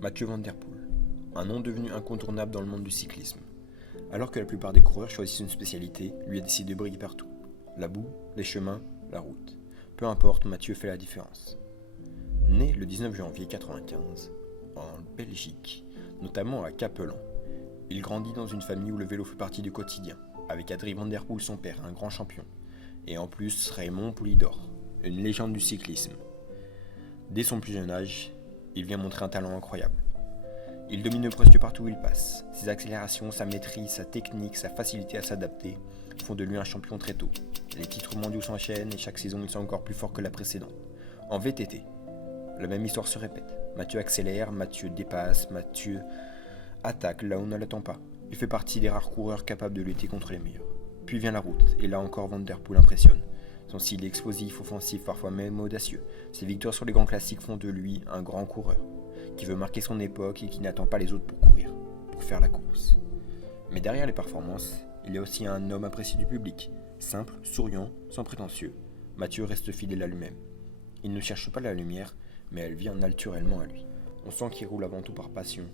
Mathieu Van Der Poel, un nom devenu incontournable dans le monde du cyclisme. Alors que la plupart des coureurs choisissent une spécialité, lui a décidé de briller partout. La boue, les chemins, la route. Peu importe, Mathieu fait la différence. Né le 19 janvier 1995, en Belgique, notamment à Capelan, il grandit dans une famille où le vélo fait partie du quotidien, avec Adrie Van Der Poel, son père, un grand champion, et en plus Raymond Poulidor, une légende du cyclisme. Dès son plus jeune âge, il vient montrer un talent incroyable. Il domine presque partout où il passe. Ses accélérations, sa maîtrise, sa technique, sa facilité à s'adapter font de lui un champion très tôt. Les titres mondiaux s'enchaînent et chaque saison il sera encore plus fort que la précédente. En VTT, la même histoire se répète. Mathieu accélère, Mathieu dépasse, Mathieu attaque là où on ne l'attend pas. Il fait partie des rares coureurs capables de lutter contre les meilleurs. Puis vient la route, et là encore Van Der Poel impressionne. Son style explosif, offensif, parfois même audacieux. Ses victoires sur les grands classiques font de lui un grand coureur, qui veut marquer son époque et qui n'attend pas les autres pour courir, pour faire la course. Mais derrière les performances, il y a aussi un homme apprécié du public, simple, souriant, sans prétentieux. Mathieu reste fidèle à lui-même. Il ne cherche pas la lumière, mais elle vient naturellement à lui. On sent qu'il roule avant tout par passion,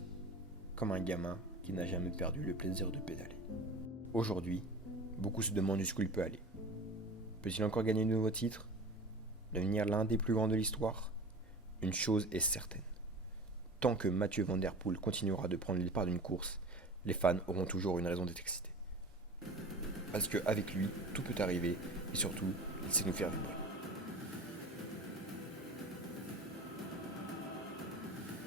comme un gamin qui n'a jamais perdu le plaisir de pédaler. Aujourd'hui, beaucoup se demandent jusqu'où il peut aller. Peut-il encore gagner de nouveaux titres? Devenir l'un des plus grands de l'histoire? Une chose est certaine. Tant que Mathieu Van Der Poel continuera de prendre le départ d'une course, les fans auront toujours une raison d'être excités. Parce qu'avec lui, tout peut arriver et surtout, il sait nous faire vibrer.